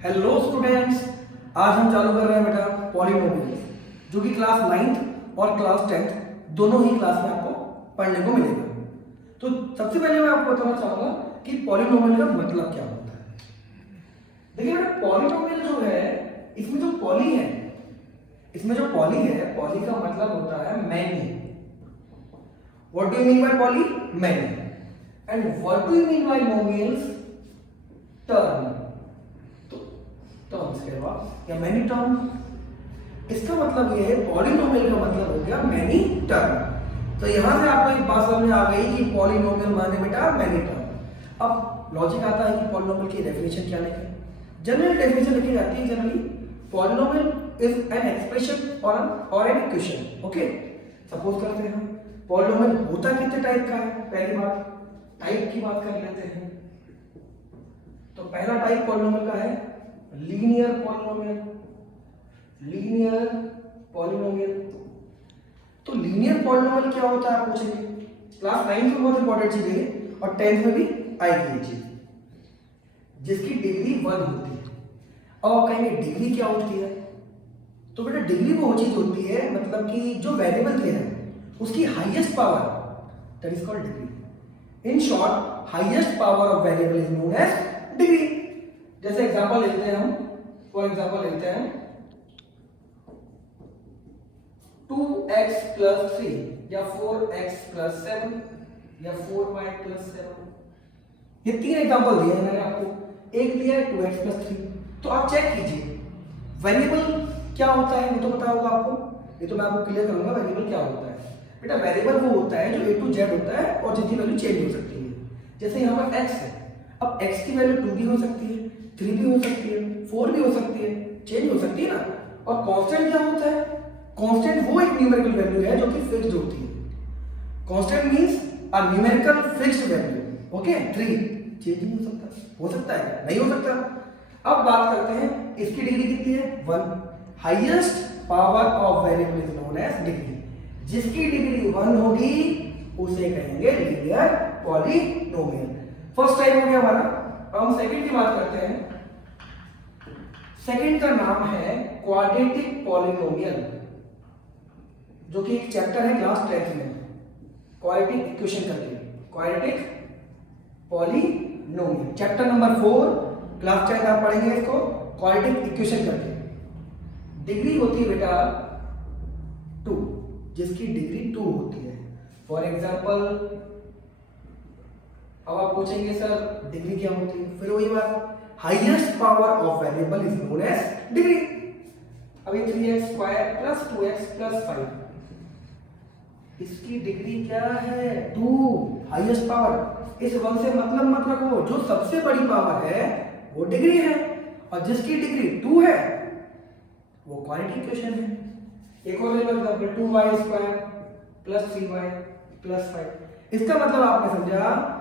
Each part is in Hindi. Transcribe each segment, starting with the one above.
हेलो स्टूडेंट्स, आज हम चालू कर रहे हैं बेटा पॉलिनोमियल्स, जो कि क्लास 9th और क्लास 10th दोनों ही क्लास में आपको पढ़ने को मिलेगा। तो सबसे पहले मैं आपको बताना चाहूंगा कि पॉलिनोमियल का मतलब क्या होता है। देखिए बेटा, पॉलिनोमियल जो है, इसमें जो पॉली है, पॉली का मतलब होता है many. What do you mean by poly? Many. And what do you mean by nomials? Term. Terms के बाद या मैनी टर्म, इसका मतलब ये है पॉलिनोमियल का मतलब हो गया मैनी टर्म। तो यहां से आपको एक बात समझ में आ गई कि पॉलिनोमियल माने बेटा मैनी टर्म। अब लॉजिक आता है कि पॉलिनोमियल की डेफिनेशन क्या लिखें। जनरल डेफिनेशन लिखी जाती है generally, polynomial is an expression और एन इक्वेशन। ओके, सपोज करते हैं हम पॉलिनोमियल होता कितने टाइप का है। पहली बात टाइप की बात कर लेते हैं। तो पहला टाइप पॉलिनोमियल का है लीनियर पॉलिनोमियल। तो लीनियर पॉलिनोमियल क्या होता है आप पूछेंगे। क्लास 9 में बहुत इंपॉर्टेंट चीज है और 10th में भी आएगी ये चीज, जिसकी डिग्री 1 होती है। अब आप कहेंगे डिग्री क्या होती है? तो बेटा डिग्री वो चीज होती है, मतलब कि जो वेरिएबल दिया है उसकी highest power, that is called degree. In short, highest power of variable is known as degree. जैसे एग्जांपल लेते हैं हम, फॉर एग्जांपल लेते हैं 2x प्लस 3 या 4x प्लस 7 या 4y प्लस 7। ये तीन एग्जांपल दिए हैं मैंने आपको। एक दिया है 2x प्लस 3। तो आप चेक कीजिए वेरिएबल क्या होता है, वो तो पता होगा आपको। ये तो मैं आपको क्लियर करूंगा वेरिएबल क्या होता है। बेटा वेरिएबल वो होता है जो A to Z होता है और जिसकी वैल्यू चेंज हो सकती है। जैसे यहाँ पर x है, अब x की वैल्यू 2 भी हो सकती है, 3 भी हो सकती है, 4 भी हो सकती है, चेंज हो सकती है ना। और कांस्टेंट क्या होता है? कांस्टेंट वो एक न्यूमेरिकल वैल्यू है जो कि फिक्स्ड होती है। Constant means a numerical fixed value. Okay, 3 change नहीं हो सकता है, नहीं हो सकता। अब बात करते हैं इसकी डिग्री कितनी है? 1। Highest power of variable is known as degree. जिसकी डिग्री 1 होगी उसे कहेंगे लीनियर पॉलिनोमियल। फर्स्ट टाइप हो गया हमारा। अब हम सेकंड की बात करते हैं। सेकंड का नाम है क्वाड्रेटिक पॉलिनोमियल, जो कि एक चैप्टर है क्लास 10th में, क्वाड्रेटिक इक्वेशन करके। Quadratic polynomial chapter number 4, class 10th आप पढ़ेंगे इसको, क्वाड्रेटिक इक्वेशन करके। डिग्री होती है बेटा 2, जिसकी डिग्री 2 होती है। फॉर एग्जांपल अब आप पूछेंगे सर डिग्री क्या होती है? फिर वही बात, highest power of variable is known as degree. अभी 3x square plus 2x plus 5, इसकी डिग्री क्या है? 2, हाईएस्ट पावर। इस 1 से मतलब मत रखो, जो सबसे बड़ी पावर है वो डिग्री है, और जिसकी डिग्री 2 है वो क्वाड्रेटिक इक्वेशन है। एक और ले लो example 2y square plus 3y plus 5। इसका मतलब आपने समझा,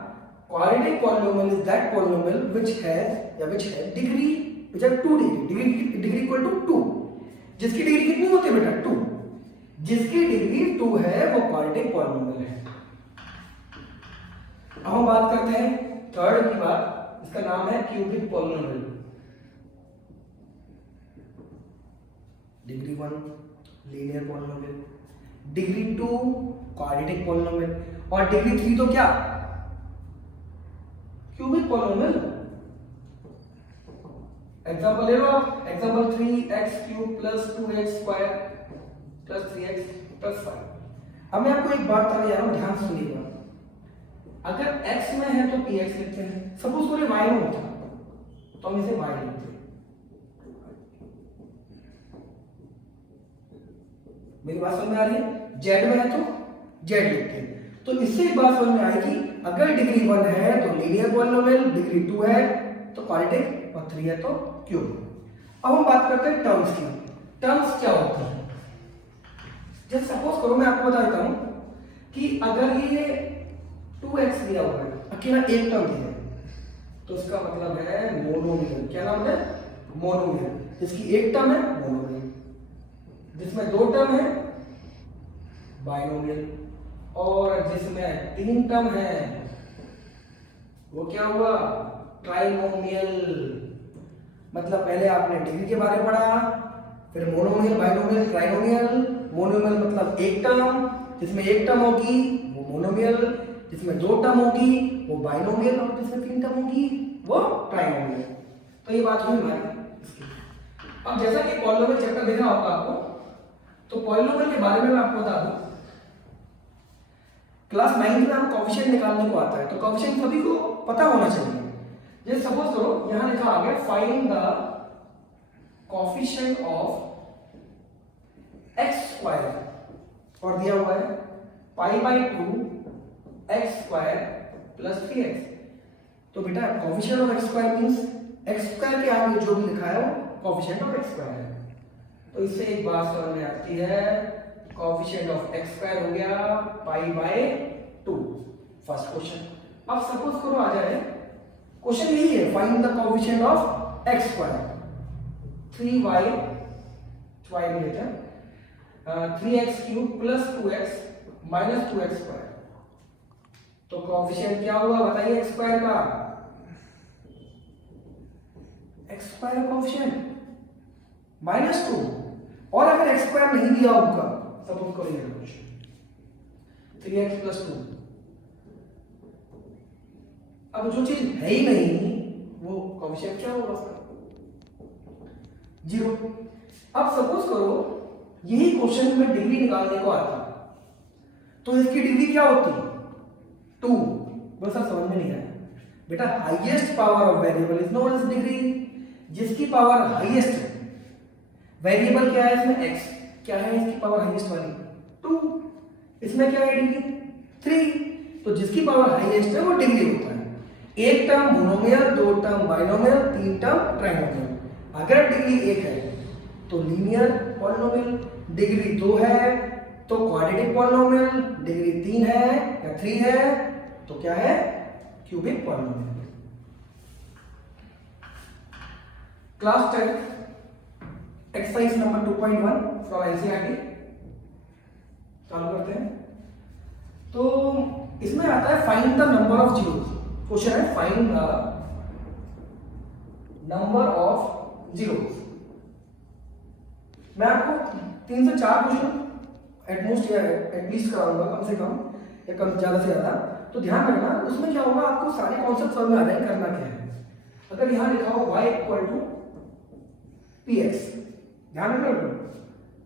quadratic polynomial is that polynomial which has degree which has 2 degree equal to 2। जिसकी डिग्री कितनी होती है बेटा? 2। जिसकी डिग्री 2 है वो quadratic polynomial है। अब हम बात करते हैं थर्ड की बात, इसका नाम है cubic polynomial. Degree 1 linear polynomial, degree 2 quadratic polynomial, और डिग्री 3 तो क्या? Cubic polynomial. एग्जांपल ले लो आप, example 3x cube plus 2x square plus 3x plus 5। अब मैं आपको एक बात बताने जा रहा हूं, ध्यान सुनिएगा। अगर x में है तो px लिखते हैं। सपोज करो y में होता तो हम इसे y लिखते हैं। मेरी बात समझ में आ रही है? z में है तो z लिखते हैं। तो इससे एक बात समझ में आएगी, अगर डिग्री 1 है तो लीनियर पॉलिनोमियल, डिग्री 2 है तो क्वाड्रेटिक, और 3 है तो क्यूब। अब हम बात करते हैं टर्म्स की। टर्म्स क्या होती है? जैसे सपोज करो, मैं आपको बता देता हूं कि अगर ये 2x दिया हुआ है, अकेला एक टर्म दिया है, तो इसका मतलब है मोनोमियल। क्या नाम है? मोनोमियल। जिसकी एक टर्म है मोनोमियल, जिसमें 2 टर्म है बाइनोमियल, और जिसमें 3 टर्म है वो क्या हुआ? ट्राइनोमियल। मतलब पहले आपने डिग्री के बारे में पढ़ा, फिर मोनोमियल, बाइनोमियल, ट्राइनोमियल। मोनोमियल मतलब एक टर्म, जिसमें एक टर्म होगी वो मोनोमियल, जिसमें दो टर्म होगी वो बाइनोमियल, और जिसमें तीन टर्म होगी वो ट्राइनोमियल। तो ये बात हुई हमारी। अब जैसा कि पॉलिनोमियल चैप्टर देखना होगा आपको, तो पॉलिनोमियल के बारे में मैं आपको बता दूं, क्लास 9 में हम कोएफिशिएंट निकालने को आता है, तो कोएफिशिएंट सभी को पता होना चाहिए। जैसे सपोज करो यहां लिखा आ गया find the coefficient of x square, और दिया हुआ है π/2 x स्क्वायर प्लस 3x। तो बेटा coefficient of x square means x square के आगे जो भी लिखा है वो कोएफिशिएंट ऑफ x स्क्वायर है। तो इससे एक बात समझ में आती है, कोएफिशिएंट ऑफ x स्क्वायर हो गया π/2, फर्स्ट क्वेश्चन। अब सपोज करो आ जाए, क्वेश्चन यही है find the coefficient of x square, 3y लेते हैं 3x³ plus 2x minus 2x square. तो कोएफिशिएंट क्या हुआ बताइए x स्क्वायर का, x स्क्वायर कोएफिशिएंट -2, और अगर x स्क्वायर नहीं दिया होगा, सपोज करो ये कुछ 3x प्लस 2, अब जो चीज है ही नहीं वो कोएफिशिएंट क्या होगा उसका, 0। अब सपोज करो यही क्वेश्चन में डिग्री निकालने को आता, तो इसकी डिग्री क्या होती, 2। बस आप समझ में नहीं आया बेटा, highest power of variable is known as degree. जिसकी पावर हाईएस्ट है, वेरिएबल क्या है इसमें x, क्या है इसकी पावर हाईएस्ट वाली 2, इसमें क्या है डिग्री 3। तो जिसकी पावर हाईएस्ट है वो डिग्री होता है। एक टर्म मोनोमियल, दो टर्म बाइनोमियल, तीन टर्म ट्राइनोमियल। अगर डिग्री 1 है तो लीनियर पॉलिनोमियल, डिग्री 2 है तो क्वाड्रेटिक पॉलिनोमियल, डिग्री 3 है या 3 है तो क्या है, cubic polynomial. Class 10 exercise number 2.1 from NCERT चालू करते हैं। तो इसमें आता है find the number of zeros. Question है find the number of zeros. मैं आपको 3 से 4 क्वेश्चन एटमोस्ट या एटलीस्ट कराऊंगा, कम से कम या कम ज्यादा से ज्यादा। तो ध्यान रखना उसमें क्या होगा, आपको सारे कॉन्सेप्ट समझ में आ जाए करना क्या है। अगर यहां लिखा हो y = px, ध्यान रखना,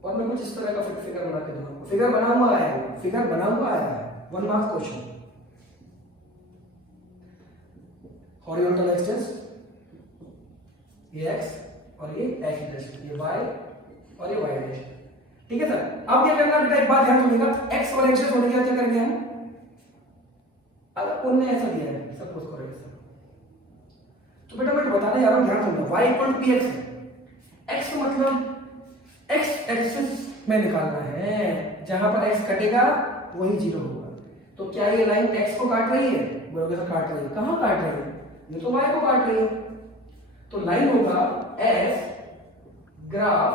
और मैं कुछ इस तरह का फिगर बना के दूंगा, फिगर बना हुआ आया है, फिगर बना हुआ आया है, 1 मार्क्स क्वेश्चन। हॉरिजॉन्टल एक्सिस ये x और ये x', ये y और ये y', ठीक है सर। अब क्या करना बेटा, एक बात ध्यान रखिएगा, x और x होने के क्या करेंगे हम, अगर उनने ऐसा दिया है सपोज करो ऐसा, तो बेटा मैं बताने जा रहा हूं, ध्यान रखना y = px है। x मतलब x एक्सिस में निकालना है, जहां पर x कटेगा वही 0 होगा। तो क्या ये लाइन x को काट रही है, बोलोगे सर काट रही है, कहां काट रही है, ये तो y को काट रही है। तो लाइन होगा as graph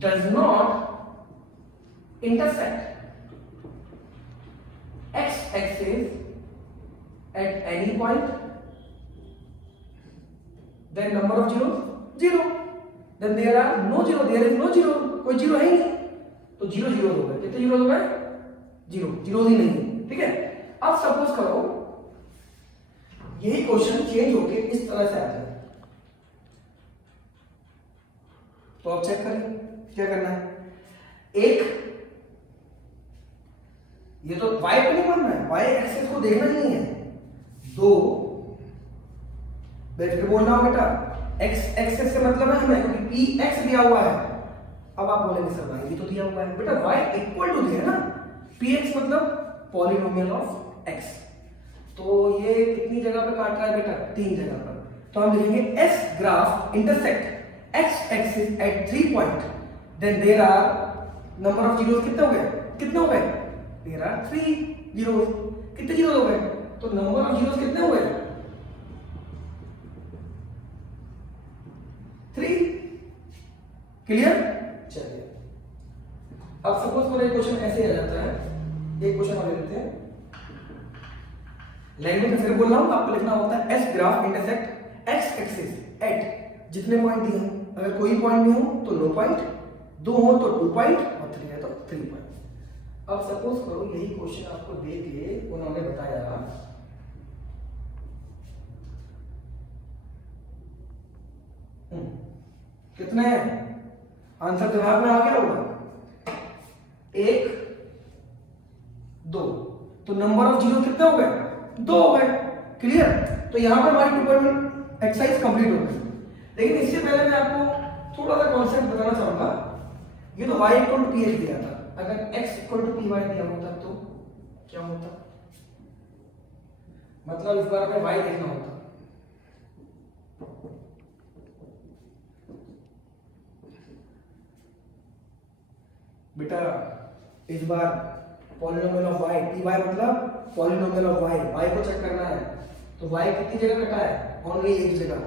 does not intersect x axis at any point, then number of zeros 0, then there are no zero, there is no zero, कोई जीरो है ही नहीं, तो 0 0 हो गए। कितने जीरो हो गए, 0 0 ही नहीं, ठीक है। अब सपोज करो यही क्वेश्चन चेंज होके इस तरह से आ जाए, तो आप चेक करें क्या करना है। एक ये तो y को नहीं मानना है, y एक्सिस को देखना ही नहीं है। 2 फिर बोलना हो बेटा x एक्सिस से मतलब है हमें, क्योंकि px दिया हुआ है। अब आप बोलेंगे सर y भी तो दिया हुआ है, बेटा y इक्वल टू दिया ना, px मतलब पॉलिनोमियल ऑफ x। तो ये कितनी जगह पे काट रहा है बेटा, 3 जगह पर। तो हम लिखेंगे s graph intersect x axis at 3 point, then there are number of zeros कितने हो गए, कितने हो गए, there are 3 zeros। कितने zeros हो गए, तो number of zeros कितने हुए, 3। क्लियर, चलिए अब सपोज करो एक क्वेश्चन ऐसे आ जाता है, एक क्वेश्चन और ले लेते हैं। लैंग्वेज में फिर बोल रहा हूं, आपको लिखना होता है s graph intersect x axis at जितने पॉइंट दिए हैं, अगर कोई पॉइंट नहीं हो तो नो पॉइंट, 2 हो तो 2 पॉइंट और 3 है तो 3 पॉइंट। अब सपोज करो यही क्वेश्चन आपको दे के उन्होंने बताया कितने आंसर दिमाग में आ गया होगा, 1 2, तो नंबर ऑफ जीरो कितने हो गए, 2 हो गए। क्लियर। तो यहां पर हमारी 2.1 एक्सरसाइज कंप्लीट हो गई। लेकिन इससे पहले मैं आपको थोड़ा सा कॉन्सेप्ट बताना चाहूंगा। ये तो y equal to P H दिया था, अगर x equal to P Y दिया होता तो क्या होता, मतलब इस बार हमें y देखना होता। बेटा इस बार polynomial of y, P Y मतलब पॉलिनोमियल ऑफ y को चेक करना है। तो y कितनी जगह कटा है, ओनली एक जगह।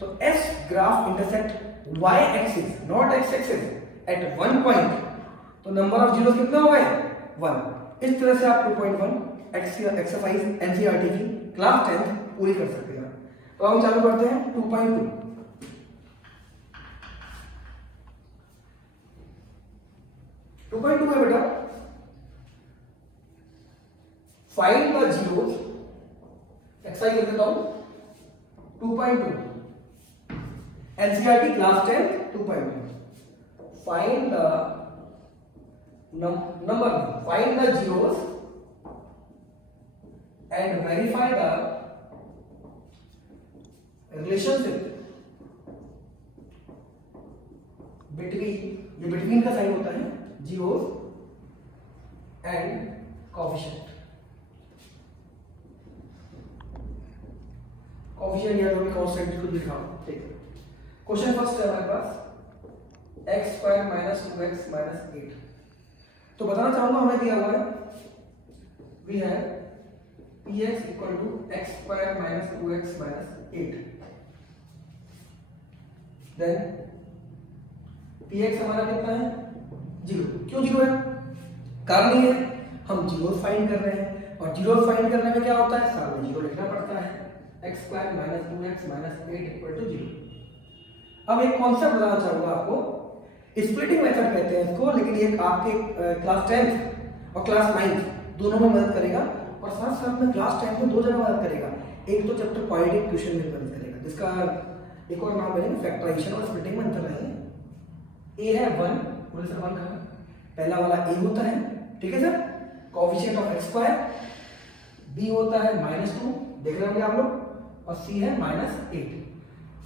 तो s graph intersect y axis not x axis at 1 point, तो नंबर ऑफ जीरो कितने हो गए, 1। इस तरह से आप 2.1 एक्सरसाइज एनसीईआरटी की क्लास 10 पूरी कर सकते हैं। तो हम चालू करते हैं 2.2। 2.2 है बेटा, फाइंड द जीरोस, एक्सरसाइज लिख देता हूं 2.2 NCERT class 10 2.2। Find the number, find the zeros and verify the relationship between, ये between का साइन होता है, zeros and coefficient या जो भी कांस्टेंट को दिखाओ। ठीक है, क्वेश्चन फर्स्ट है हमारे पास x square minus 2x minus 8। तो बताना चाहूंगा हमें दिया हुआ है वी है px equal to x square minus 2x minus 8। Then px हमारा कितना है, 0। क्यों 0 है, कारण ये है हम जीरो फाइंड कर रहे हैं, और जीरो फाइंड करने में क्या होता है, सामने जीरो लिखना पड़ता है। x square minus 2x minus 8 equal to 0। अब एक कॉन्सेप्ट बताना चाहूंगा आपको, स्प्लिटिंग मेथड कहते हैं इसको, लेकिन ये आपके क्लास 10 और क्लास 9 दोनों में मदद करेगा, और साथ साथ में क्लास 10 में 2 जगह मदद करेगा। एक तो चैप्टर क्वाड्रेटिक क्वेश्चन में मदद करेगा, जिसका एक और नाम है फैक्टराइजेशन और स्प्लिटिंग में अंतर रहेंगे। ए है 1, बोले सर 1 कहां, पहला वाला ए होता है, ठीक है sir, coefficient of x square, B होता है -2, देख रहे होंगे आप लोग, और सी है -8।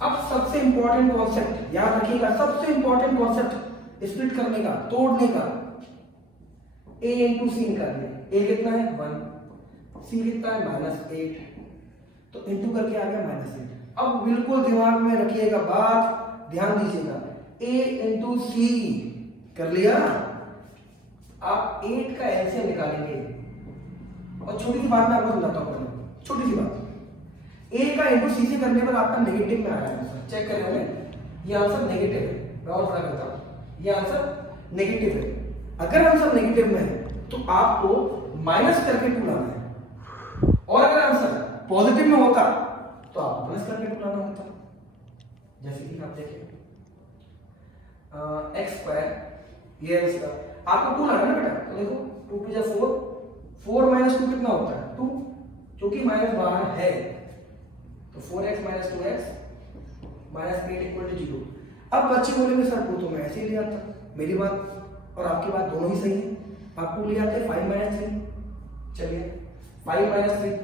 अब सबसे इंपॉर्टेंट कॉन्सेप्ट याद रखिएगा, सबसे इंपॉर्टेंट कॉन्सेप्ट स्प्लिट करने का, तोड़ने का, a इंटू सी निकालिए। a कितना है 1, c कितना है -8, तो इंटू करके आ गया -8। अब बिल्कुल दिमाग में रखिएगा बात, ध्यान दीजिएगा, a इंटू सी कर लिया, आप 8 का एलसीएम निकालेंगे। और छोटी सी बात मैं आपको समझाता हूं, छोटी सी बात, a का इंटू सी से करने पर आपका नेगेटिव में आया है, चेक करें हमें, ये आंसर नेगेटिव है। मैं और बड़ा करता हूं, ये आंसर नेगेटिव है। अगर आंसर नेगेटिव में है तो आपको माइनस करके 2 लाना है, और अगर आंसर पॉजिटिव में होता तो आप प्लस करके 2 लाना होता। जैसे कि आप देखें x स्क्वायर, ये इसका आपको 2 लाना है ना बेटा, तो देखो 2 2 जा 4, 4 माइनस 2 कितना होता है 2, क्योंकि माइनस बाहर है तो 4x minus 2x minus 8 equal to 0। अब बच्चे बोलेंगे सर वो तो मैं ऐसे ही ले आता, मेरी बात और आपकी बात दोनों ही सही है, आपको ले आते 5 माइनस 3, चलिए 5 माइनस 3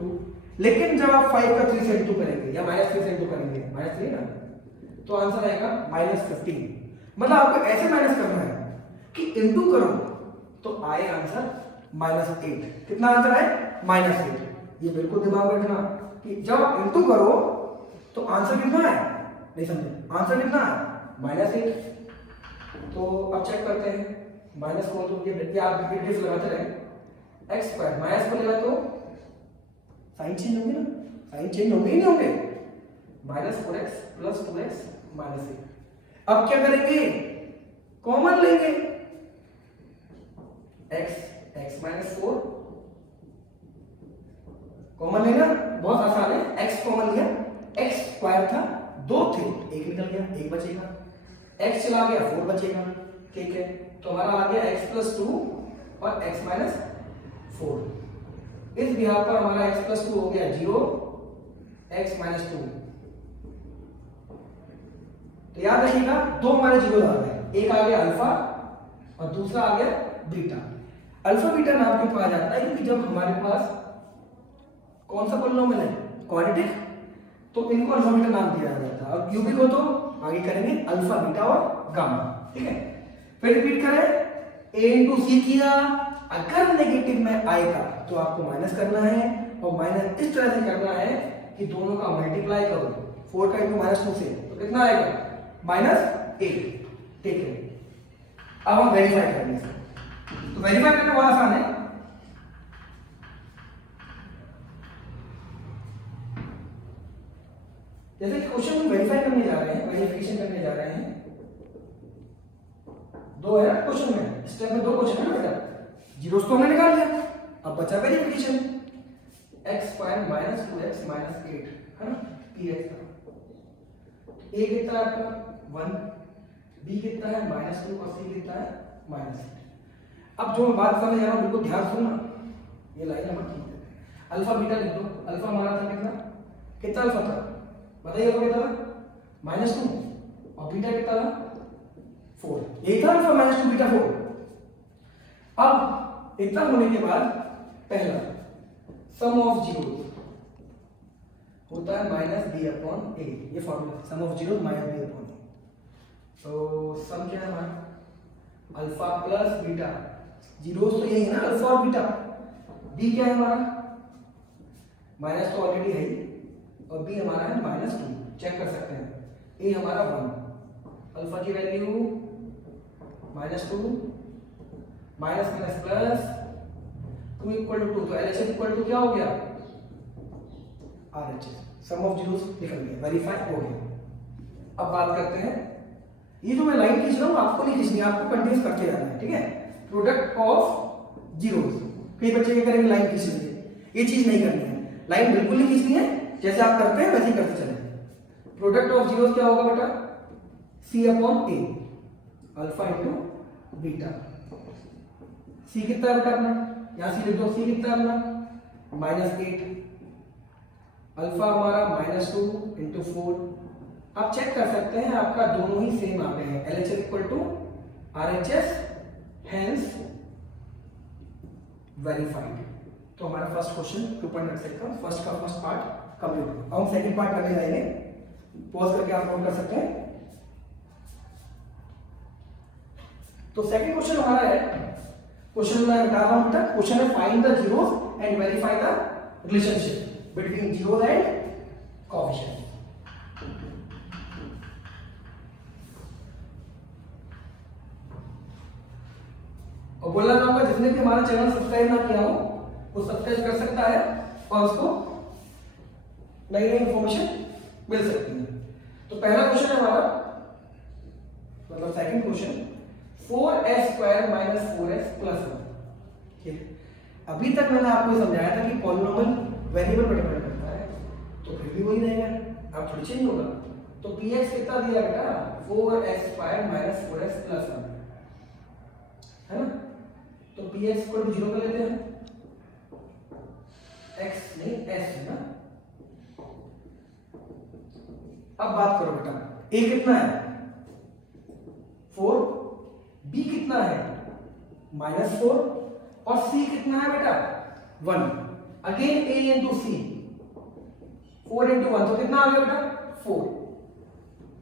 2, लेकिन जब आप 5 का 3 से इंटू करेंगे या -3 से इंटू करेंगे, -3 ना, तो आंसर आएगा -15। मतलब आपको ऐसे माइनस करना है कि इंटू करो तो आए आंसर -8। कितना आंसर है -8। ये बिल्कुल दिमाग में रखना कि जब आप इंटू करो तो आंसर कितना है, नहीं समझे, आंसर कितना है -8। तो अब चेक करते हैं, माइनस को तो ये आप डिफ लगाते रहे, x स्क्वायर माइनस को लेगा तो साइन चेंज होंगे ना, साइन चेंज होंगे ही नहीं होंगे, -4x प्लस 2x माइनस 8। अब क्या करेंगे, कॉमन लेंगे, x माइनस 4 कॉमन लेना, बहुत आसान है, x कॉमन लिया, x स्क्वायर था दो थे, एक निकल गया, एक बचेगा, x चला गया 4 बचेगा, ठीक है। तो हमारा आ गया x + 2 और x - 4। इस बिहार पर हमारा x + 2 हो गया 0, x - 2। तो याद रखिएगा दो हमारे जीरो आ गए, एक आ गया अल्फा और दूसरा आ गया बीटा। अल्फा बीटा नाम क्यों कहा जाता है? क्योंकि जब हमारे पास कौन सा पॉलिनोमियल है, क्वाड्रेटिक, तो इनको अल्फा बीटा नाम दिया जाता है। और क्यूबिक हो तो आगे करेंगे अल्फा बीटा और गामा, ठीक है। फिर रिपीट करें, a × c किया, अगर नेगेटिव में आएगा तो आपको माइनस करना है, और माइनस इस तरह से करना है कि दोनों का मल्टीप्लाई करो, 4 का × -2 से, तो कितना आएगा -8, ठीक है। अब हम वेरीफाई करेंगे, तो वेरीफाई करना बहुत आसान है। जैसे क्वेश्चन में वेरीफाई करने जा रहे हैं, वेरिफिकेशन करने जा रहे हैं, दो है ना क्वेश्चन में, स्टेप में दो क्वेश्चन है बेटा, जीरोस तो हमने निकाल लिया, अब बचा वेरिफिकेशन, x² - 2x - 8 है ना, px का। a कितना है आपका 1, b कितना है -2 और c कितना है -8। अब जो मैं बात करने जा रहा हूं बिल्कुल ध्यान सुनना, ये लाइन नंबर 3, अल्फा बीटा लिख दो। अल्फा हमारा था कितना अल्फा था बताइए, तो कितना था -2 और बीटा कितना था 4, यही था अल्फा -2 बीटा 4। अब इतना होने के बाद पहला सम ऑफ जीरो होता है -b/a, ये formula some of zero -b/a। तो सम क्या है हमारा अल्फा प्लस बीटा, जीरोस तो यही है ना अल्फा और बीटा, b क्या है हमारा माइनस तो ऑलरेडी है ही, और b हमारा है -2, चेक कर सकते हैं। a हमारा 1, अल्फा की वैल्यू -2 माइनस माइनस प्लस 2 = 2, तो LHS = क्या हो गया RHS, सम ऑफ जीरोस निकल गया, वेरीफाई हो गया। अब बात करते हैं, ये जो मैं लाइन खींच रहा हूं आपको नहीं खींचनी, आपको कंटिन्यूस करते जाना है, ठीक है। प्रोडक्ट ऑफ जीरोस, कई बच्चे क्या करेंगे लाइन खींच लेंगे, ये चीज नहीं करनी है, लाइन बिल्कुल नहीं खींचनी है, जैसे आप करते हैं वैसे ही करते चले। प्रोडक्ट ऑफ जीरोस क्या होगा बेटा c/a, अल्फा × बीटा। c कितना है बेटा अपना, यहां c लिख दो, c कितना है अपना -8, अल्फा हमारा -2 × 4। आप चेक कर सकते हैं आपका दोनों ही सेम आ गए हैं, LHS = RHS, हेंस वेरीफाइड। तो हमारा फर्स्ट क्वेश्चन 2.6 का फर्स्ट पार्ट कंप्लीट हो। अब हम सेकंड पार्ट करने जाएंगे, पॉज करके आप नोट कर सकते हैं। तो सेकंड क्वेश्चन हमारा है, क्वेश्चन मैं बता रहा हूं बेटा, क्वेश्चन है find the zeros and verify the relationship between zeros and coefficient. और बोलना चाहूंगा जिसने भी हमारा चैनल सब्सक्राइब ना किया हो वो सब्सक्राइब कर सकता है और उसको नई नई इंफॉर्मेशन मिल सकती है। तो पहला क्वेश्चन है हमारा, मतलब सेकंड क्वेश्चन, 4s² - 4x + 1। ठीक है, अभी तक मैंने आपको समझाया था कि पॉलिनोमियल वेरिएबल पर डिपेंड करता है, तो फिर भी वही रहेगा, अब थोड़ी चेंज होगा। तो px कितना दिया बेटा 4x² - 4x + 1 है ना। तो px = 0 कर लेते हैं, x नहीं s है ना। अब बात करो बेटा, a कितना है 4, b कितना है -4 और c कितना है बेटा 1। अगेन a × c, 4 × 1 तो कितना आ गया बेटा 4।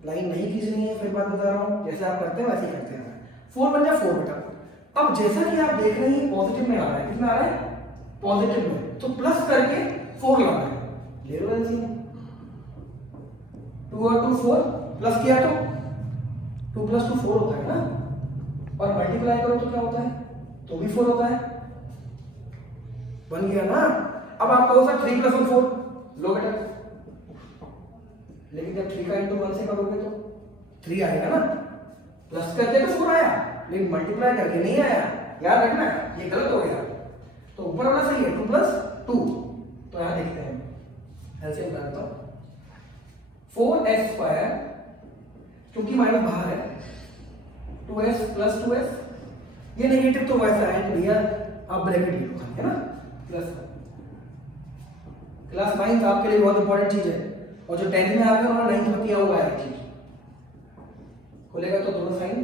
लाइन नहीं खींचनी है, फिर बात बता रहा हूं, जैसे आप करते हैं वैसे ही करते हैं। 4 बन जाए 4 बेटा। अब जैसा कि आप देख रहे हैं पॉजिटिव में आ रहा है, कितना आ रहा है पॉजिटिव में, तो प्लस करके 4 लाना है, ले लो एलसीएम, 2 और 2 4, प्लस किया तो 2 + 2 4 होता है ना, और मल्टीप्लाई करो तो क्या होता है, तो भी 4 होता है, बन गया ना। अब आप कहो सर 3 + 1 4, लो बेटा, लेकिन जब 3 का × 1 से करोगे तो 3 आएगा ना, प्लस करके तो 4 आया, लेकिन मल्टीप्लाई करके नहीं आया, याद रखना ये गलत हो गया। तो ऊपर वाला सही है 2 + 2, तो यहां देखते हैं एलसीएम लगाता हूं, 4x² क्योंकि माइनस बाहर है 2s प्लस 2s, ये नेगेटिव तो वैसा है कि भैया आप ब्रैकेट ले लो है ना, प्लस क्लास 9 आपके लिए बहुत इंपॉर्टेंट चीज है, और जो 10th में आ गया उन्होंने 9th में किया हुआ है चीज। खोलेगा तो दोनों साइन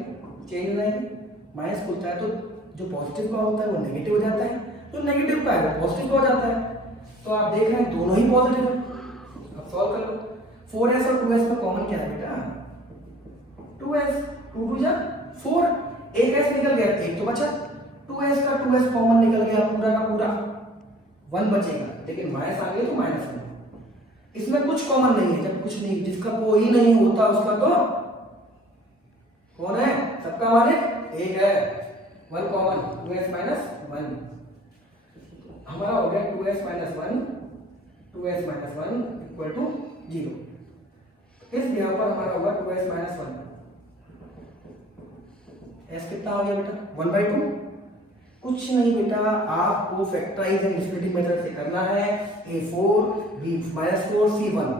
चेंज हो जाएंगे, माइनस खुलता है तो जो पॉजिटिव का होता है वो नेगेटिव हो जाता है, जो नेगेटिव का है वो पॉजिटिव का हो जाता है। तो आप देख रहे हैं दोनों ही पॉजिटिव है। अब सॉल्व कर लो। 4s और 2s में कॉमन क्या है बेटा? 2s, 2 2 जा 4, एक s निकल गया, एक तो बचा, 2s का 2s कॉमन निकल गया, पूरा का पूरा 1 बचेगा, लेकिन माइनस आ गया तो माइनस 1। इसमें कुछ कॉमन नहीं है, जब कुछ नहीं, जिसका कोई नहीं होता उसका तो कौन है? सबका मालिक एक है, 1 कॉमन, 2s माइनस 1 हमारा हो गया 2s minus 1, 2s minus 1 equal to 0। इस यहाँ पर हमारा होगा 2s माइनस 1, s कितना हो गया बेटा? 1/2। कुछ नहीं बेटा, आपको फैक्टराइज एंड डिस्क्रिटिव मेथड से करना है। a4 b minus 4 c1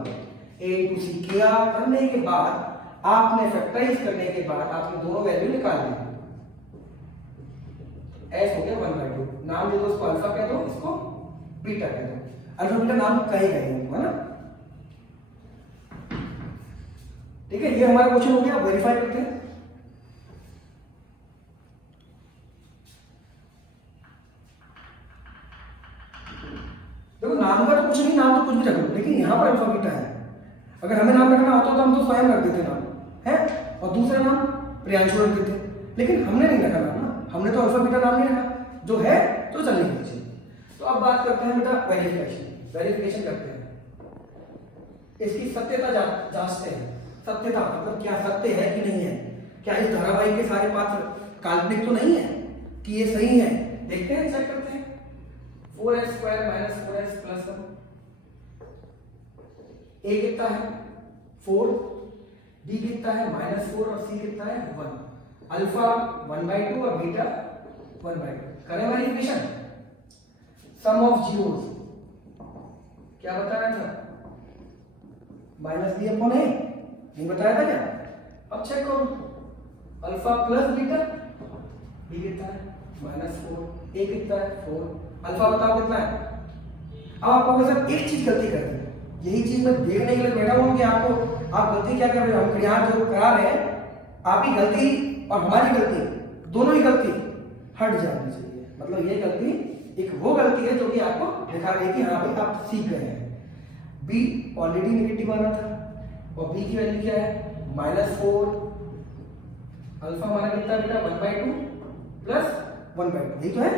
a to c किया, करने के बाद आपने फैक्टराइज करने के बाद आपने दोनों वैल्यू निकाल दी। s हो गया 1/2, नाम दे दो उसको, अल्फा कह दो, इसको बीटा कह दो। अल्फा बीटा नाम कहेगा ही है ना, ठीक है। ये हमारा क्वेश्चन हो गया, वेरीफाई करते हैं। देखो नाम का तो कुछ नहीं, नाम तो कुछ भी रख लो, लेकिन यहाँ पर अल्फा बीटा है। अगर हमें नाम रखना होता तो हम तो स्वयं रख देते नाम है, और दूसरा नाम प्रियांशु रख देते, लेकिन हमने नहीं रखा नाम ना, हमने तो अल्फा बीटा नाम नहीं रखा, जो है तो चलने दीजिए। तो अब बात करते हैं बेटा वेरिफिकेशन करते हैं, इसकी सत्यता जांचते हैं। सत्यता मतलब क्या सत्य है कि नहीं है, क्या इस धारावाहिक के सारे पात्र काल्पनिक तो नहीं है कि ये सही है, देखते हैं, चेक करते हैं। 4s² minus 4s plus 1, a कितना है 4, b कितना है -4 और c कितना है 1, अल्फा 1/2 और बीटा 1/2। करें वेरिफिकेशन। सम ऑफ जीरोस क्या बता रहा था? -b/a नहीं बताया था क्या? अब चेक करो, अल्फा प्लस बीटा, b कितना है -4, a कितना है 4, अल्फा बताओ कितना है। अब आप कहोगे सर एक चीज गलती कर दी, यही चीज मैं देखने के लिए बैठा हूं कि आपको आप गलती क्या कर रहे हो। हम यहाँ जो करा रहे हैं, आप ही गलती और हमारी गलती, दोनों ही गलती हट जानी चाहिए। मतलब ये गलती एक वो गलती है जो कि आपको दिखा रही है कि हाँ भाई आप सीख गए हैं। b ऑलरेडी नेगेटिव आना था, और b की वैल्यू क्या है -4, अल्फा हमारा कितना बेटा 1/2 प्लस 1/2, यही तो है।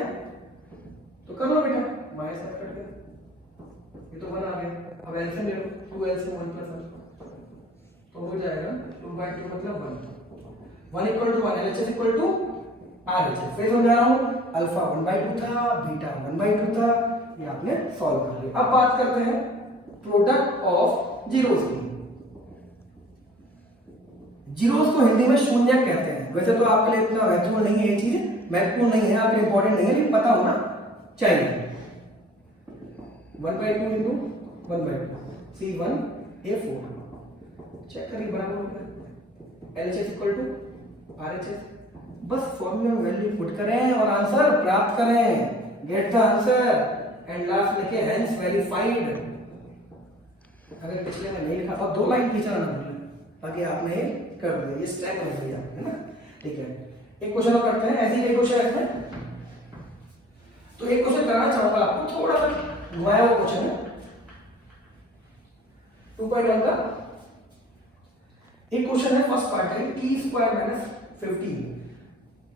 तो कर लो बेटा, माइनस कट कर गया, ये तो 1 आ गया। अब एलसीएम ले लो, 2l से 1 प्लस 1 तो हो जाएगा 2/2 मतलब 1 equal to 1, LHS equal to RHS. फिर समझा रहा हूं, अल्फा 1/2 था, बीटा 1/2 था, ये आपने सॉल्व कर लिया। अब बात करते हैं प्रोडक्ट ऑफ जीरोस की। जीरोस को हिंदी में शून्य कहते हैं। वैसे तो आपके लिए इतना महत्वपूर्ण नहीं है ये चीज, महत्वपूर्ण नहीं है, आपके लिए इंपॉर्टेंट नहीं है, लेकिन पता होना चाहिए। 1/2 इंटू 1/2 c1 a4, चेक करिए बराबर हो गया। LHS इक्वल टू RHS, बस फॉर्मूला में वैल्यू पुट करें और आंसर प्राप्त करें, get the answer and last लिखे हेंस वेरीफाइड। अगर पिछले में नहीं लिखा और 2 लाइन पीछे ना भूलें, ताकि आपने कर दिया, ये स्टेप हो गया है ना, ठीक है। एक क्वेश्चन और करते हैं, ऐसे ही एक क्वेश्चन रखते हैं। तो एक क्वेश्चन कराना चाहूंगा आपको, थोड़ा सा घुमाया हुआ क्वेश्चन है 2.1 का। एक क्वेश्चन है, फर्स्ट पार्ट है t² माइनस 15,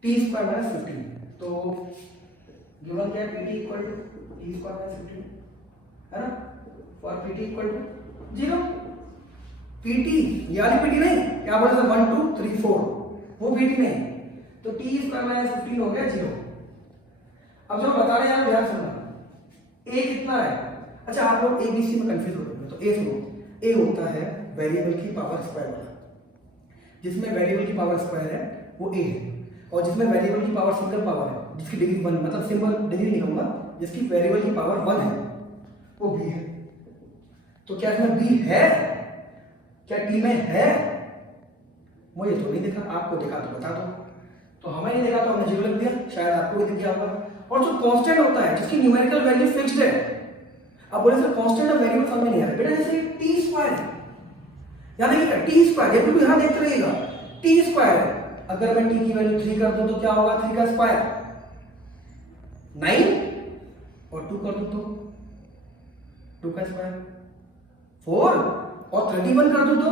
t² माइनस 15। तो गिवन क्या है, pt equal to t² minus 15 है ना, for pt equal to 0। pt ये वाली pt नहीं, क्या बोले सर 1 2 3 4, वो pt नहीं, तो t² माइनस 15 हो गया 0। अब जो बता रहे हैं आप ध्यान सुनना, a कितना है। अच्छा आप लोग abc में कंफ्यूज हो रहे हो, तो a सुनो, a होता है वेरिएबल की पावर स्क्वायर वाला, जिसमें वेरिएबल की पावर स्क्वायर है वो a है, और जिसमें वेरिएबल की पावर सिंगल पावर है, जिसकी डिग्री 1, मतलब सिंपल डिग्री लिखूंगा, जिसकी वेरिएबल की पावर 1 है वो b है। तो क्या इसमें b है? क्या टी में है? मुझे तो नहीं दिखा, आपको दिखा तो बता दो। तो हमें नहीं देखा तो हमने जीरो लिख दिया, शायद आपको भी दिख गया होगा। और जो कांस्टेंट होता है जिसकी न्यूमेरिकल वैल्यू फिक्स्ड है, अब बोले सर कांस्टेंट और वेरिएबल समझ में नहीं आ रहा बेटा, जैसे टी स्क्वायर है, याद है टी स्क्वायर, ये बिल्कुल यहां देखते रहिएगा, टी स्क्वायर है, अगर मैं टी की वैल्यू 3 कर दूं तो क्या होगा, 3 का स्क्वायर 9 और 2 कर दूं तो 2 का स्क्वायर 4 और 31 कर दूं तो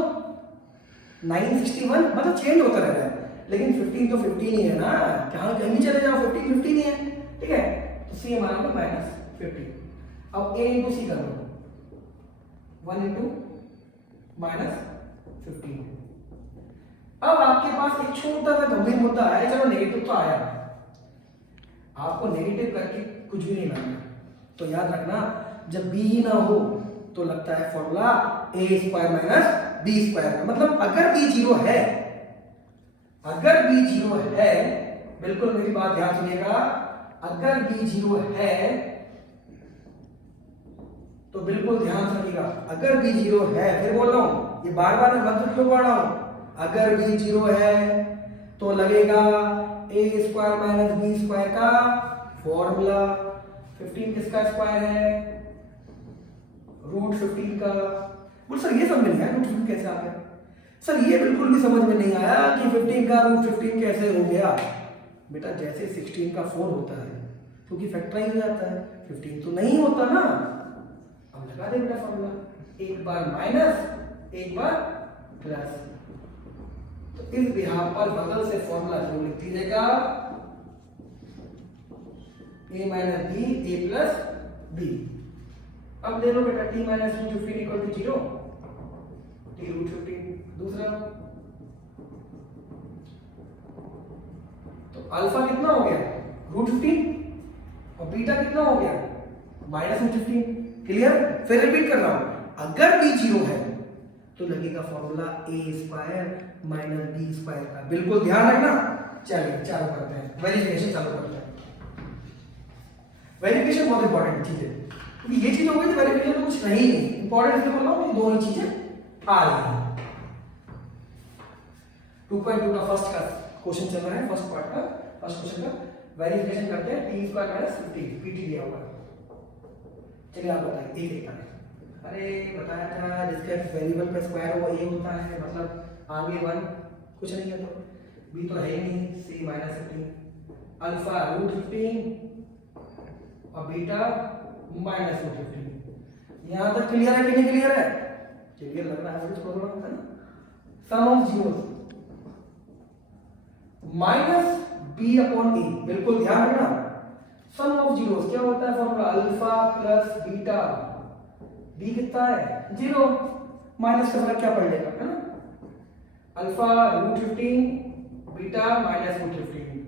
961, मतलब चेंज होता रहता है, लेकिन 15 तो 15 ही है ना, कहीं भी चले जाओ 15 15 ही है, ठीक है। तो सी हमारा होगा -15। अब a इंटू सी कर दो, 1 इंटू -15। अब आपके पास एक छोटा सा गंभीर मुद्दा है, चलो नेगेटिव तो आया, आपको नेगेटिव करके कुछ भी नहीं लाना, तो याद रखना जब b ही ना हो तो लगता है formula a square minus b square का, मतलब अगर b 0 है, अगर b 0 है, बिल्कुल मेरी बात ध्यान सुनिएगा, अगर b 0 है तो बिल्कुल ध्यान सुनिएगा, अगर b 0 है, फिर बोल रहा हूं, ये बार बार मैं मंत्र क्यों पढ़ रहा हूं, अगर b 0 है तो लगेगा a square minus b square का फॉर्मूला, 15 किसका स्क्वायर है, √15 का। बोल सर ये समझ में नहीं आया √15 कैसे आ गया, सर ये बिल्कुल भी समझ में नहीं आया कि 15 का √15 कैसे हो गया। बेटा जैसे 16 का 4 होता है क्योंकि फैक्टराइज हो जाता है, 15 तो नहीं होता ना, अब लगा दे बेटा फॉर्मूला, एक बार माइनस एक बार प्लस, तो इस बिहार पर बगल से फॉर्मूला जरूर लिख दीजिएगा, a minus b a plus b। अब ले लो बेटा t minus √15 equal to 0, t √15। दूसरा तो अल्फा कितना हो गया, √15, और बीटा कितना हो गया, -15। क्लियर? फिर रिपीट कर रहा हूं, अगर b 0 है तो लगेगा formula a square minus b square का, बिल्कुल ध्यान रखना। चलिए चालू करते हैं, वेरिफिकेशन चालू करते हैं। वेरिफिकेशन बहुत इंपॉर्टेंट चीज है, क्योंकि ये चीज हो गई तो वेरिफिकेशन तो कुछ नहीं, इंपॉर्टेंट इसलिए बोल रहा हूं कि दोनों चीजें आ रही हैं। 2.2 का फर्स्ट का क्वेश्चन चल रहा है, फर्स्ट पार्ट का, फर्स्ट क्वेश्चन का वेरिफिकेशन करते हैं, t स्क्वायर माइनस 15 पीटी दिया हुआ है। चलिए आप बताइए a देखा है, अरे बताया था जिसका वेरिएबल का स्क्वायर वो a होता है, मतलब आगे 1 कुछ नहीं है, तो b तो है ही नहीं, c -15, अल्फा √15 और बीटा -15। यहां तक क्लियर है कि नहीं क्लियर है? क्लियर लग रहा है मुझे थोड़ा है ना। Sum of zeros minus b upon a, बिल्कुल ध्यान रखना, सम ऑफ जीरोस क्या होता है formula, alpha plus beta, b कितना है 0, माइनस का फर्क क्या पड़ेगा है ना, अल्फा √15 बीटा -15,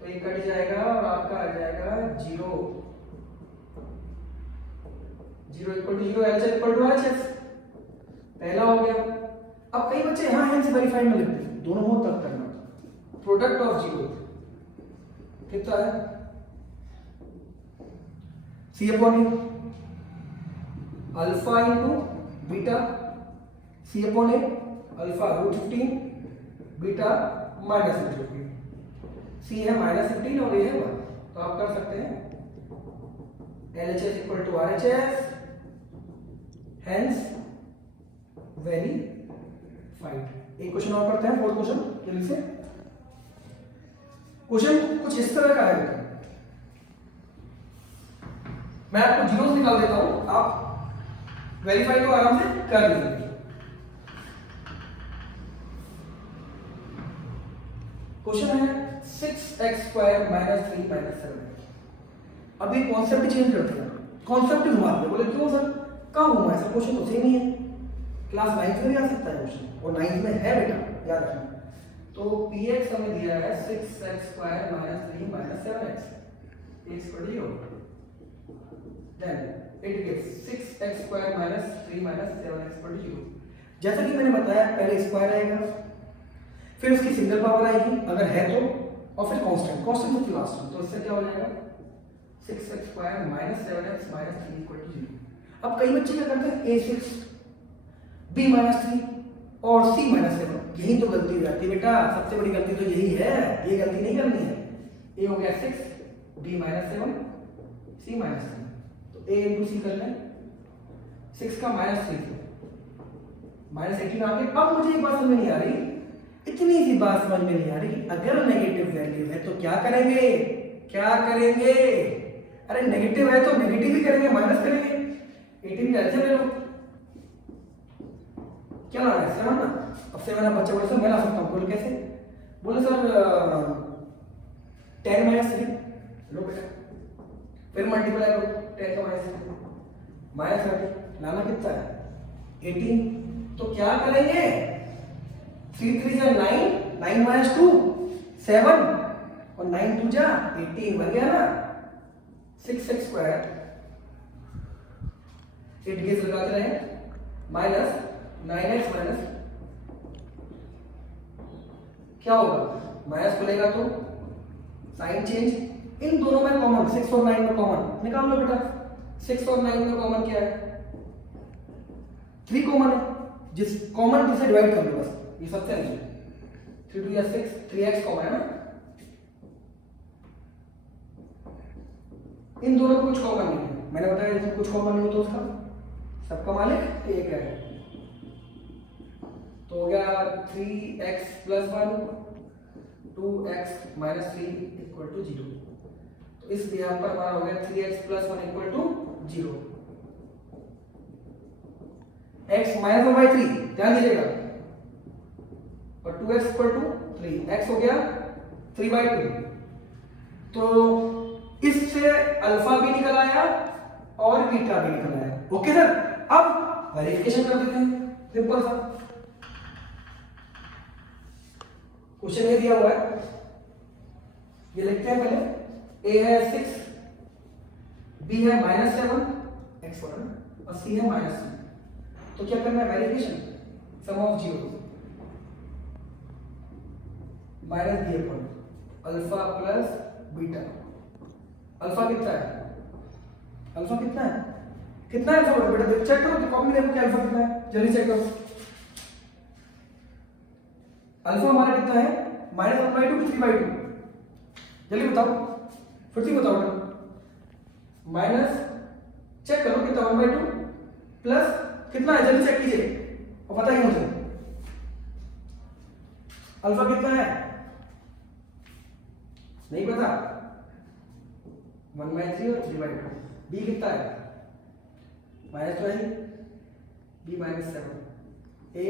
तो ये कट जाएगा और आपका आ जाएगा 0 equal to 0, LHS equal to RHS, पहला हो गया। अब कई बच्चे यहां हेंस वेरीफाइड में लिखते हैं, दोनों हो तब करना, प्रोडक्ट ऑफ जीरो कितना है, c upon a, alpha into beta, c upon a, alpha √15 beta -15, c है -15 और a है 1, तो आप कर सकते हैं LHS equal to RHS, hence verified. एक क्वेश्चन और करते हैं, फोर्थ क्वेश्चन जल्दी से। क्वेश्चन कुछ इस तरह का है, मैं आपको जीरोस निकाल देता हूं, आप वेरीफाई को आराम से कर लीजिए। क्वेश्चन है 6x² -3 -7। अब ये कॉन्सेप्ट चेंज करते हैं, कॉन्सेप्ट घुमा दे, बोले क्यों सर कहाँ घुमा, ऐसा क्वेश्चन तो सेम ही है, क्लास 9 में भी आ सकता है क्वेश्चन, और 9 में है बेटा, याद रखना। तो px हमें दिया है 6x² -3 -7x, x for 0, then it gives 6x² -3 -7x for 0। जैसा कि मैंने बताया पहले स्क्वायर आएगा, फिर उसकी सिंगल पावर आएगी अगर है तो, और फिर कांस्टेंट सबसे लास्ट में, तो इससे क्या हो जाएगा 6x² -7x -3 = 0। अब कई बच्चे क्या करते हैं a6 b माइनस 3 और c माइनस 7। यही तो गलती हो जाती है बेटा, सबसे बड़ी गलती तो यही है, ये गलती नहीं करनी है। a हो गया 6, b माइनस 7, c माइनस 3, तो a इंटू सी कर लें, 6 का माइनस 3 माइनस 18 आ गया। अब मुझे एक बात समझ में नहीं आ रही, इतनी सी बात समझ में नहीं आ रही, अगर नेगेटिव वैल्यू है तो क्या करेंगे, क्या करेंगे? अरे नेगेटिव है तो नेगेटिव ही करेंगे, माइनस करेंगे। 18 का ऐसे ले लो, क्या ला रहा है 7 ना। अब 7 आप बच्चे बोले सर मैं ला सकता हूँ, बोलो कैसे? बोले सर 10 माइनस 3 लो बेटा, फिर मल्टीप्लाई करो 10 का माइनस 3 माइनस 30 लाना कितना है 18। तो क्या करेंगे 3 3 जा 9, 9 माइनस 2 7 और 9 2 जा 18 बन गया ना 6x स्क्वायर। 8 गेस लगाते रहे माइनस 9x माइनस क्या होगा, माइनस खुलेगा तो साइन चेंज, इन दोनों में कॉमन 6 और 9 में कॉमन निकाल लो बेटा। 6 और 9 में कॉमन क्या है 3 कॉमन है, जिस कॉमन से डिवाइड कर लो बस, ये सबसे आगे 3 2 या 6 3x कॉमन है ना, इन दोनों में कुछ कॉमन नहीं है। मैंने बताया इसमें कुछ कॉमन नहीं हो तो उसका सबका मालिक एक है, तो हो गया 3x plus 1 2x minus 3 equal to 0। तो इसलिए यहाँ पर हमारा हो गया 3x plus 1 equal to 0। x minus 1/3 ध्यान दीजिएगा, और 2x इक्वल टू 3, x हो गया 3/2। तो इससे अल्फा भी निकल आया और बीटा भी निकल आया। ओके सर, अब वेरिफिकेशन कर देते हैं, सिंपल सा क्वेश्चन ये दिया हुआ है, ये लिखते हैं पहले। a है 6, b है -7 x और c है -3। तो क्या करना है verification, sum of zero minus b upon alpha plus beta. Alpha कितना है, अल्फा कितना है, कितना है अल्फा बेटा चेक करो, तो कॉपी देखो क्या अल्फा कितना है, जल्दी चेक करो। अल्फा हमारा कितना है -1/2 कि 3/2, जल्दी बताओ, फिर से बताओ बेटा। माइनस चेक करो कितना 1/2 प्लस कितना है, जल्दी चेक कीजिए और बताइए मुझे अल्फा कितना है, नहीं पता 1/3 और 3/2। बी कितना है माइनस 12, बी -7, ए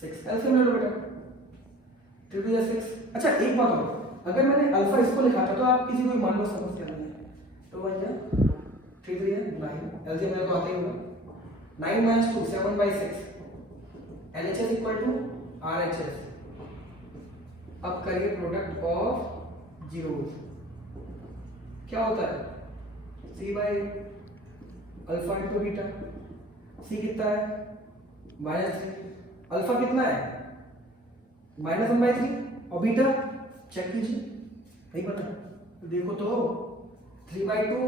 6। एलसीएम ले लो बेटा 3 2 6। अच्छा एक बात और, अगर मैंने अल्फा इसको लिखा था तो आप किसी को मान लो समझ क्या नहीं है, तो बन जाए 3 3 है 9, एलसीएम मेरे को आते ही होगा 9 minus 2 7/6, LHS equal to RHS. अब करिए प्रोडक्ट ऑफ जीरोस, क्या होता है c by alpha into beta. c कितना है -3, अल्फा कितना है -1/3 और बीटा चेक कीजिए, नहीं पता तो देखो तो 3/2,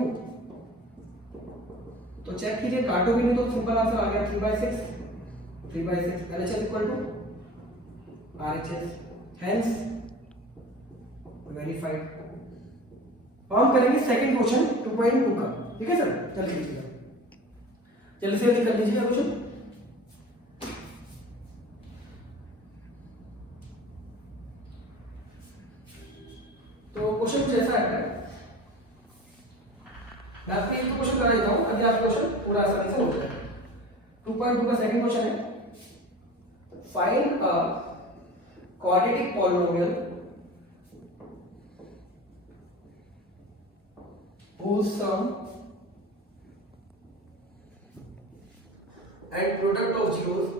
तो चेक कीजिए, काटो भी नहीं तो सिंपल आंसर आ गया 3/6। 3/6 LHS equal to RHS, hence verified. हम करेंगे सेकंड क्वेश्चन 2.2 का, ठीक है सर, जल्दी कीजिएगा, जल्दी से जल्दी कर लीजिएगा क्वेश्चन। तो क्वेश्चन कुछ ऐसा है, मैं आपको एक क्वेश्चन करा देता हूं, अभी आप क्वेश्चन पूरा आसानी से हो जाएगा। 2.2 का सेकंड क्वेश्चन है, find a quadratic polynomial whose sum and product of zeros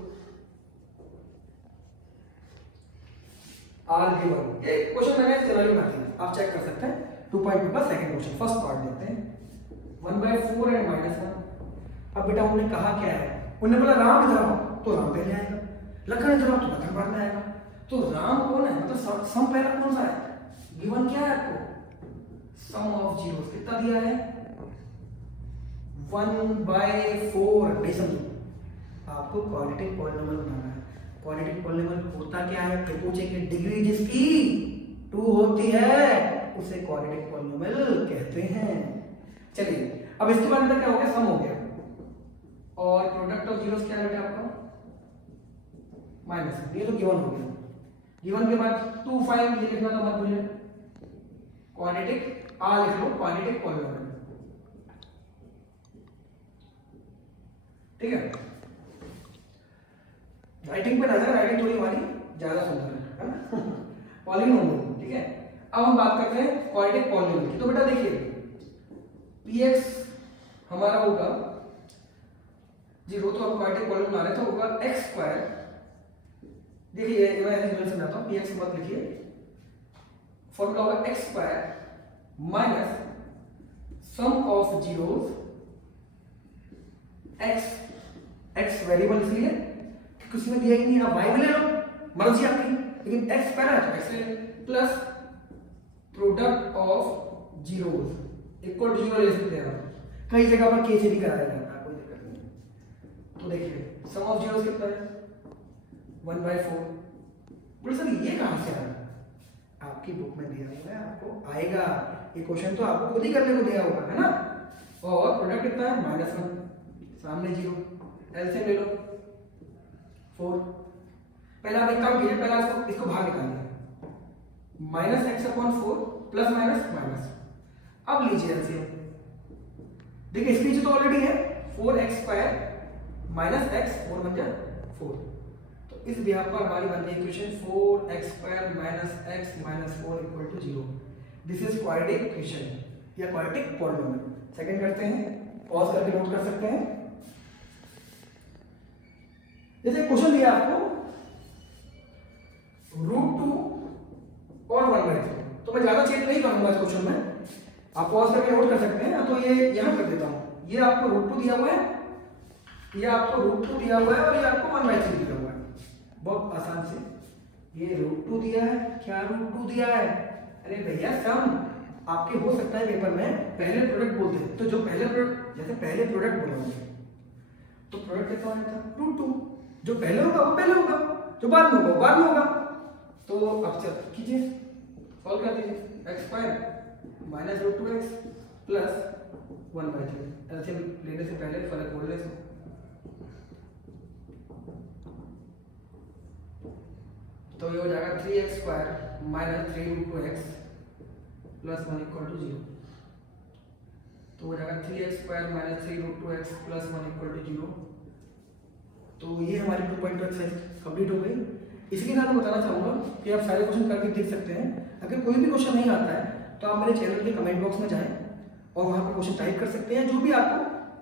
are given। ये क्वेश्चन मैंने जनरली बना दिया, आप चेक कर सकते हैं। 2.2 का सेकंड क्वेश्चन, फर्स्ट पार्ट देखते हैं। 1/4 एंड -1। अब बेटा उन्होंने कहा क्या है, उन्होंने बोला राम इधर आओ तो राम पहले आएगा, लखन इधर आओ तो लखन बाद में आएगा। तो राम कौन है, मतलब सम पहला कौन सा है, गिवन क्या है आपको सम ऑफ जीरोस कितना दिया है 1/4। नहीं समझो आपको क्वाड्रेटिक पॉलिनोमियल बनाना है। क्वाड्रेटिक पॉलिनोमियल होता क्या है, फिर पूछेंगे डिग्री जिसकी 2 होती है उसे क्वाड्रेटिक पॉलिनोमियल कहते हैं। चलिए अब इसके बाद क्या हो गया, सम हो गया और प्रोडक्ट ऑफ जीरोस क्या है बेटा आपका माइनस, ये तो गिवन हो गया। गिवन के बाद 2 5 ये लिखना तो मत भूलिए, क्वाड्रेटिक आ लिख लो, क्वाड्रेटिक पॉलिनोमियल, ठीक है। राइटिंग पे नजर, राइटिंग थोड़ी हमारी ज्यादा सुंदर है ना पॉलिनोमियल, ठीक है। अब हम बात करते हैं क्वाड्रेटिक पॉलिनोमियल की। तो बेटा देखिए px हमारा होगा 0, तो हम क्वाड्रेटिक पॉलिनोमियल बना रहे तो होगा x स्क्वायर, देखिए मैं ऐसे समझाता हूँ, px मत लिखिए, फॉर्मूला होगा x square minus sum of zeros x variable इसलिए किसी में दिया ही नहीं, आप y में ले लो मर्जी आपकी, लेकिन x स्क्वायर है तो x plus product of zeros equal to 0 ले सकते हैं आप, कई जगह पर k से भी कराया जाता है, कोई दिक्कत नहीं। तो देखिए सम ऑफ जीरोस कितना है 1/4। बोले सर ये कहां से आया, आपकी बुक में दिया हुआ है, आपको आएगा ये क्वेश्चन, तो आपको खुद ही करने को दिया होगा है ना। और प्रोडक्ट कितना है -1, सामने 0, एलसीएम ले लो 4। पहले आप एक काम कीजिए, पहले इसको बाहर निकालिए, -x/4 प्लस माइनस माइनस, अब लीजिए एलसीएम, देखिए इसके नीचे तो ऑलरेडी है 4x² माइनस x, 4 बन जाए 4, तो इस बिहाफ पर हमारी बनती है equation 4x² minus x minus 4 equal to 0। This is quadratic equation या क्वाड्रेटिक पॉलिनोमियल। सेकंड करते हैं, पॉज करके नोट कर सकते हैं। जैसे क्वेश्चन दिया आपको √2 और 1/3, तो मैं ज्यादा चेंज नहीं करूंगा इस क्वेश्चन में, आप पॉज करके नोट कर सकते हैं। तो ये यहां कर देता हूं, ये आपको √2 दिया हुआ है, ये आपको √2 दिया हुआ है और ये आपको 1/3 दिया हुआ है, बहुत आसान से। ये √2 दिया है, क्या √2 दिया है, अरे भैया सम आपके हो सकता है पेपर में पहले प्रोडक्ट बोलते हैं, तो जो पहले प्रोडक्ट, जैसे पहले प्रोडक्ट बोलोगे तो प्रोडक्ट कितना था √2, जो पहले होगा वो पहले होगा, जो बाद में होगा वो बाद में होगा। तो अब चल कीजिए, सॉल्व कर दीजिए, x² minus √2x plus 1/3, LCM लेने से पहले फर्क बोलने से, तो ये हो जाएगा 3x² minus 3√2x plus 1 equal to 0, तो हो जाएगा 3x² minus 3√2x plus 1 equal to 0। तो ये हमारी 2.2 एक्सरसाइज कंप्लीट हो गई। इसी के साथ मैं बताना चाहूँगा कि आप सारे क्वेश्चन करके देख सकते हैं। अगर कोई भी क्वेश्चन नहीं आता है तो आप मेरे चैनल के कमेंट बॉक्स में जाएं और वहाँ पर क्वेश्चन टाइप कर सकते हैं, जो भी आपको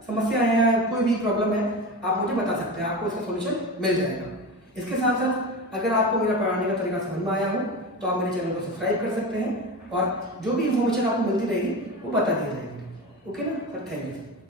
समस्या है या कोई भी प्रॉब्लम है आप मुझे बता सकते हैं, आपको इसका सोल्यूशन मिल जाएगा। इसके साथ साथ अगर आपको मेरा पढ़ाने का तरीका समझ में आया हो तो आप मेरे चैनल को सब्सक्राइब कर सकते हैं और जो भी इन्फॉर्मेशन आपको मिलती रहेगी वो बता दी जाएगी। ओके ना सर, थैंक यू।